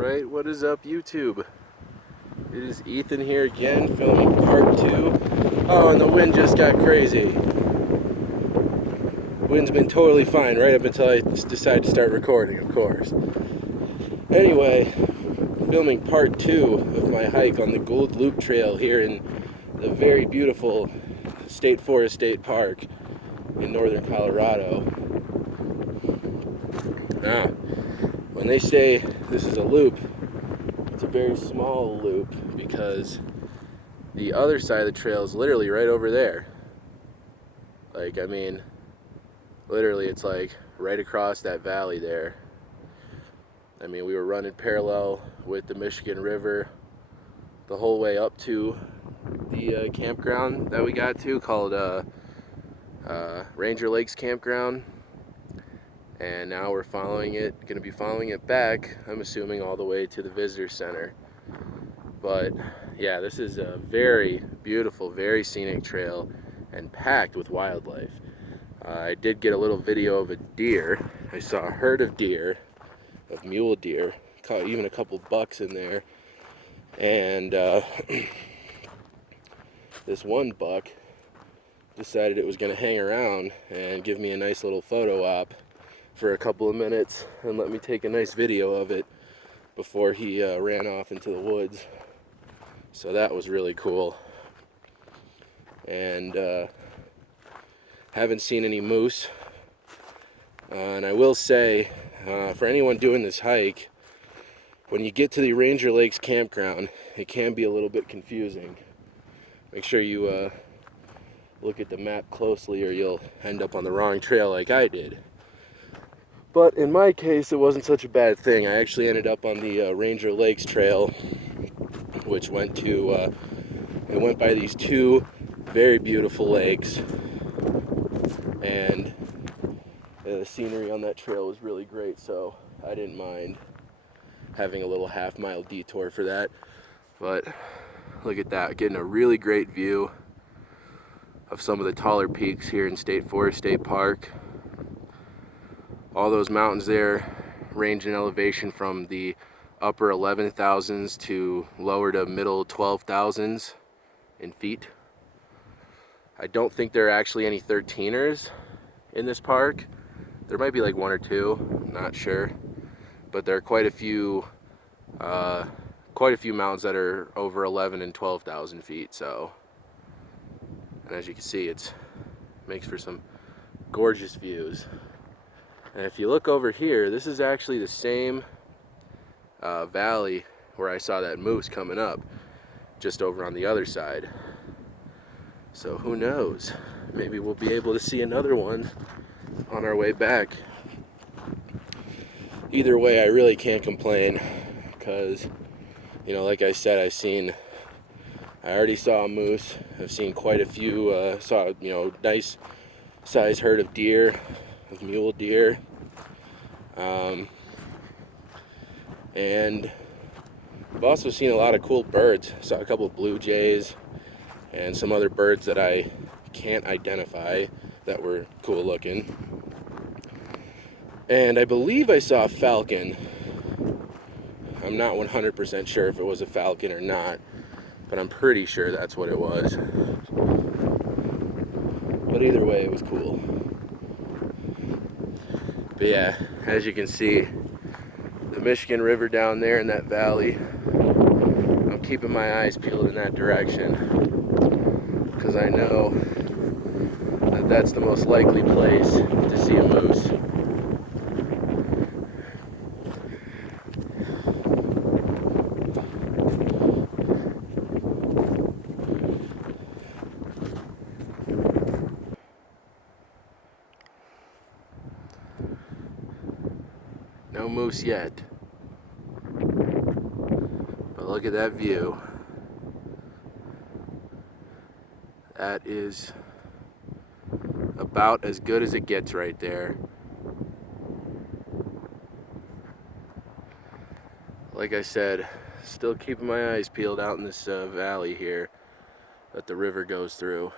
Alright, what is up YouTube? It is Ethan here again, filming part 2. Oh, and the wind just got crazy. Wind's been totally fine right up until I decided to start recording, of course. Anyway, filming part 2 of my hike on the Gould Loop Trail here in the very beautiful State Forest State Park in northern Colorado. Now, when they say this is a loop, it's a very small loop because the other side of the trail is literally right over there. Like, I mean, literally it's like right across that valley there. I mean, we were running parallel with the Michigan River the whole way up to the campground that we got to, called Ranger Lakes Campground. And now we're following it, going to be following it back, I'm assuming all the way to the visitor center. But yeah, this is a very beautiful, very scenic trail and packed with wildlife. I did get a little video of a deer. I saw a herd of deer, of mule deer, caught even a couple bucks in there. And this one buck decided it was going to hang around and give me a nice little photo op for a couple of minutes and let me take a nice video of it before he ran off into the woods. So that was really cool. And haven't seen any moose. And I will say, for anyone doing this hike, when you get to the Ranger Lakes campground, it can be a little bit confusing. Make sure you look at the map closely or you'll end up on the wrong trail like I did. But in my case, it wasn't such a bad thing. I actually ended up on the Ranger Lakes Trail, which went to, it went by these two very beautiful lakes, and the scenery on that trail was really great, so I didn't mind having a little half-mile detour for that. But look at that, getting a really great view of some of the taller peaks here in State Forest State Park. All those mountains there range in elevation from the upper 11,000s to lower to middle 12,000s in feet. I don't think there are actually any 13ers in this park. There might be like one or two, not sure. But there are quite a few mountains that are over 11 and 12,000 feet. So, and as you can see, it makes for some gorgeous views. And if you look over here, this is actually the same valley where I saw that moose coming up, just over on the other side. So who knows? Maybe we'll be able to see another one on our way back. Either way, I really can't complain because, you know, like I said, I already saw a moose. I've seen quite a few, saw, you know, nice size herd of deer, of mule deer, and I've also seen a lot of cool birds. Saw a couple of blue jays and some other birds that I can't identify that were cool looking. And I believe I saw a falcon. I'm not 100% sure if it was a falcon or not, but I'm pretty sure that's what it was. But either way, it was cool. But yeah, as you can see, the Michigan River down there in that valley, I'm keeping my eyes peeled in that direction because I know that that's the most likely place to see a moose. No moose yet, but look at that view. That is about as good as it gets right there. Like I said, still keeping my eyes peeled out in this valley here that the river goes through.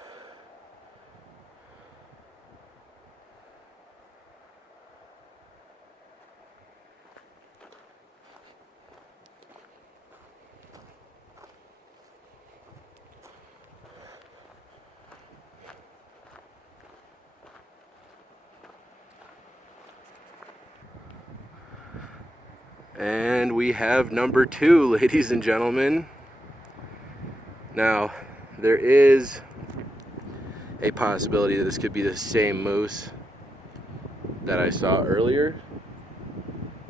And we have number 2, ladies and gentlemen. Now, there is a possibility that this could be the same moose that I saw earlier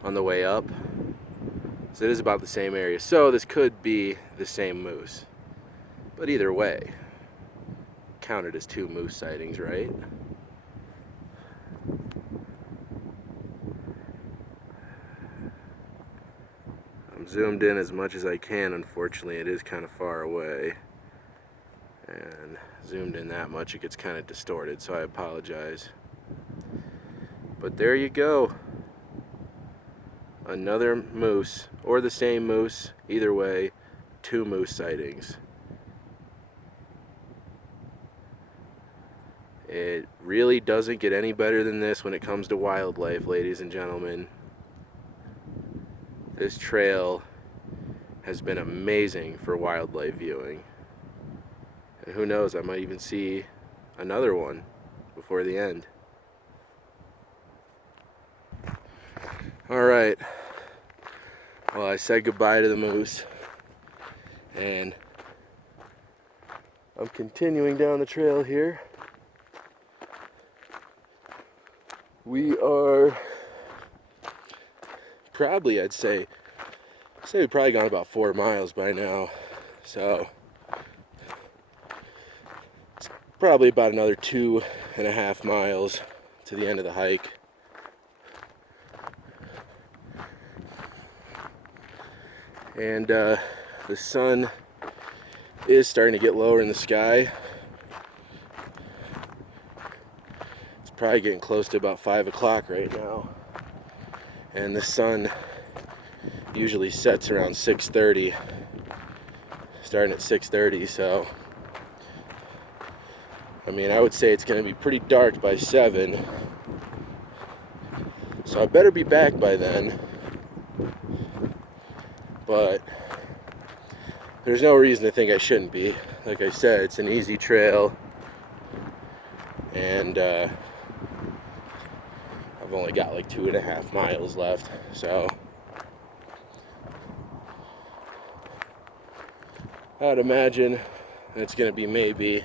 on the way up. So it is about the same area. So this could be the same moose. But either way, counted as 2 moose sightings, right? I'm zoomed in as much as I can. Unfortunately, it is kind of far away. And zoomed in that much, it gets kind of distorted, so I apologize. But there you go. Another moose, or the same moose, either way, 2 moose sightings. It really doesn't get any better than this when it comes to wildlife, ladies and gentlemen. This trail has been amazing for wildlife viewing. And who knows, I might even see another one before the end. Alright, well, I said goodbye to the moose, and I'm continuing down the trail here. We are probably, I'd say we've probably gone about 4 miles by now, so it's probably about another 2.5 miles to the end of the hike. And the sun is starting to get lower in the sky. It's probably getting close to about 5 o'clock right now. And the sun usually sets around 6:30, starting at 6:30, so I mean, I would say it's going to be pretty dark by 7, so I better be back by then. But there's no reason to think I shouldn't be. Like I said, it's an easy trail, and I've only got like 2.5 miles left, so I'd imagine it's going to be maybe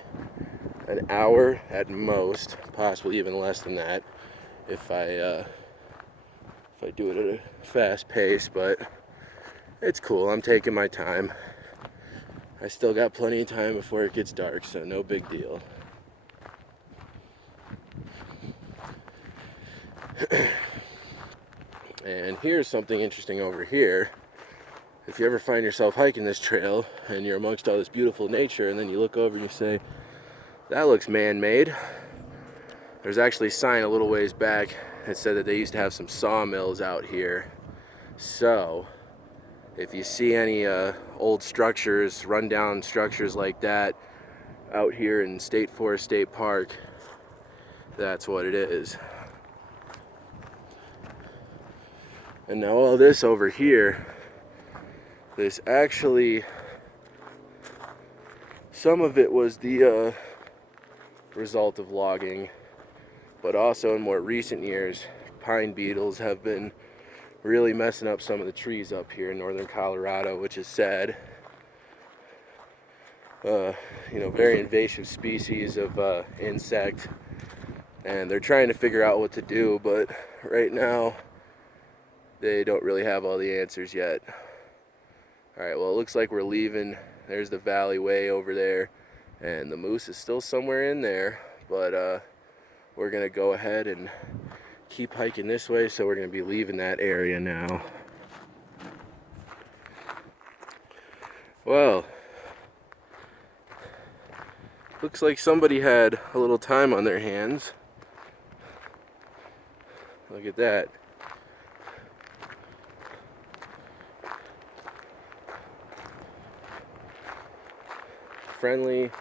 an hour at most, possibly even less than that, if I do it at a fast pace. But it's cool. I'm taking my time. I still got plenty of time before it gets dark, so no big deal. And here's something interesting over here. If you ever find yourself hiking this trail and you're amongst all this beautiful nature, and then you look over and you say, that looks man-made. There's actually a sign a little ways back that said that they used to have some sawmills out here. So if you see any old structures, rundown structures like that out here in State Forest State Park, that's what it is. And now all this over here, this actually, some of it was the result of logging, but also in more recent years, pine beetles have been really messing up some of the trees up here in northern Colorado, which is sad. Very invasive species of insect, and they're trying to figure out what to do, but right now they don't really have all the answers yet. Alright, well, it looks like we're leaving. There's the valley way over there, and the moose is still somewhere in there, but we're gonna go ahead and keep hiking this way, so we're gonna be leaving that area now. Well, looks like somebody had a little time on their hands. Look at that. Friendly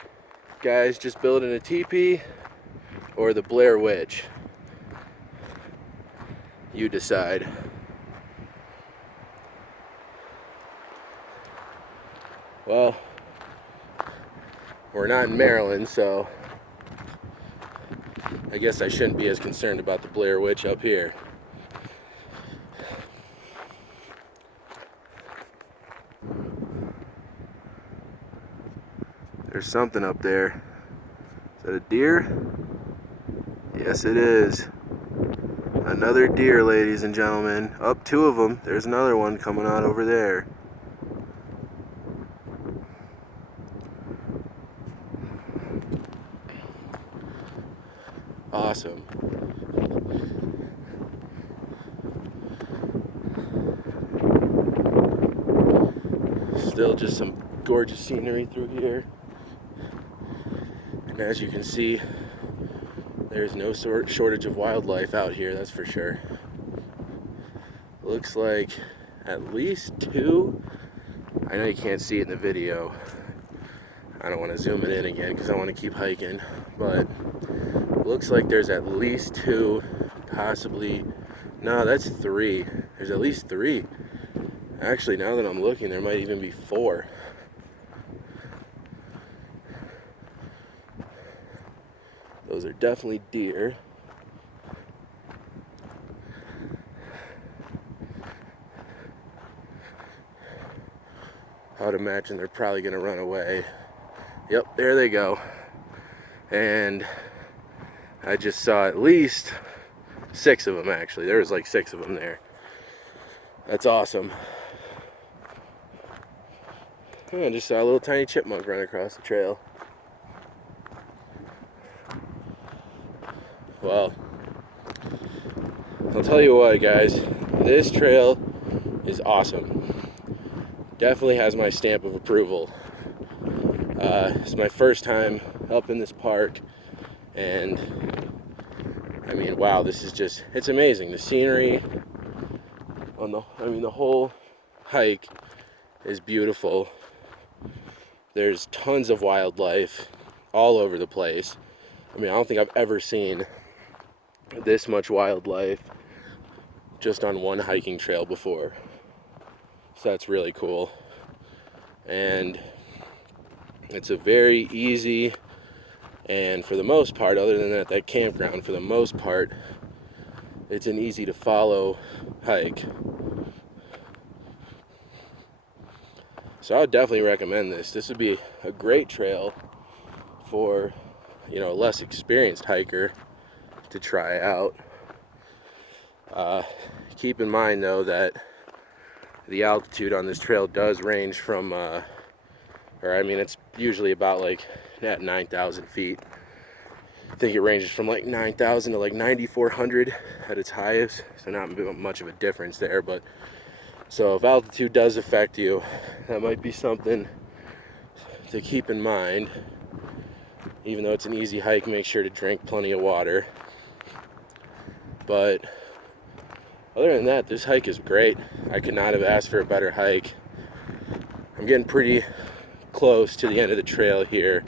guys just building a teepee, or the Blair Witch. You decide. Well, we're not in Maryland, so I guess I shouldn't be as concerned about the Blair Witch up here. There's something up there. Is that a deer? Yes, it is. Another deer, ladies and gentlemen. Up, two of them. There's another one coming out over there. Awesome. Still just some gorgeous scenery through here. And as you can see, there's no shortage of wildlife out here, that's for sure. Looks like at least two. I know you can't see it in the video. I don't want to zoom it in again because I want to keep hiking. But looks like there's at least two, possibly. No, that's three. There's at least three. Actually, now that I'm looking, there might even be four. Those are definitely deer. I would imagine they're probably going to run away. Yep, there they go. And I just saw at least 6 of them, actually. There was like 6 of them there. That's awesome. I just saw a little tiny chipmunk run across the trail. Well, I'll tell you what, guys, this trail is awesome. Definitely has my stamp of approval. It's my first time up in this park, and I mean, wow, this is just, it's amazing. The scenery on the whole hike is beautiful. There's tons of wildlife all over the place. I mean, I don't think I've ever seen this much wildlife just on one hiking trail before. So that's really cool. And it's a very easy, and for the most part, other than that campground, for the most part, it's an easy to follow hike. So I would definitely recommend this. This would be a great trail for, a less experienced hiker to try out. Keep in mind though that the altitude on this trail does range from, it's usually about like at 9,000 feet. I think it ranges from like 9,000 to like 9,400 at its highest, so not much of a difference there. But so if altitude does affect you, that might be something to keep in mind. Even though it's an easy hike, make sure to drink plenty of water. But other than that, this hike is great. I could not have asked for a better hike. I'm getting pretty close to the end of the trail here,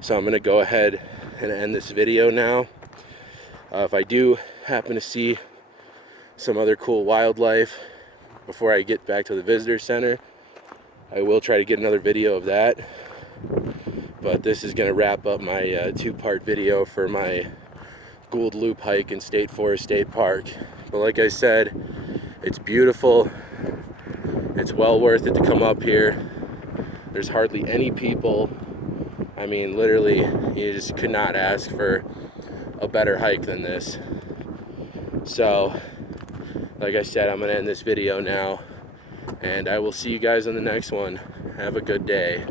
so I'm going to go ahead and end this video now. If I do happen to see some other cool wildlife before I get back to the visitor center, I will try to get another video of that. But this is going to wrap up my 2-part video for my Gould Loop hike in State Forest State Park. But like I said, it's beautiful. It's well worth it to come up here. There's hardly any people. I mean, literally, you just could not ask for a better hike than this. So, like I said, I'm going to end this video now, and I will see you guys on the next one. Have a good day.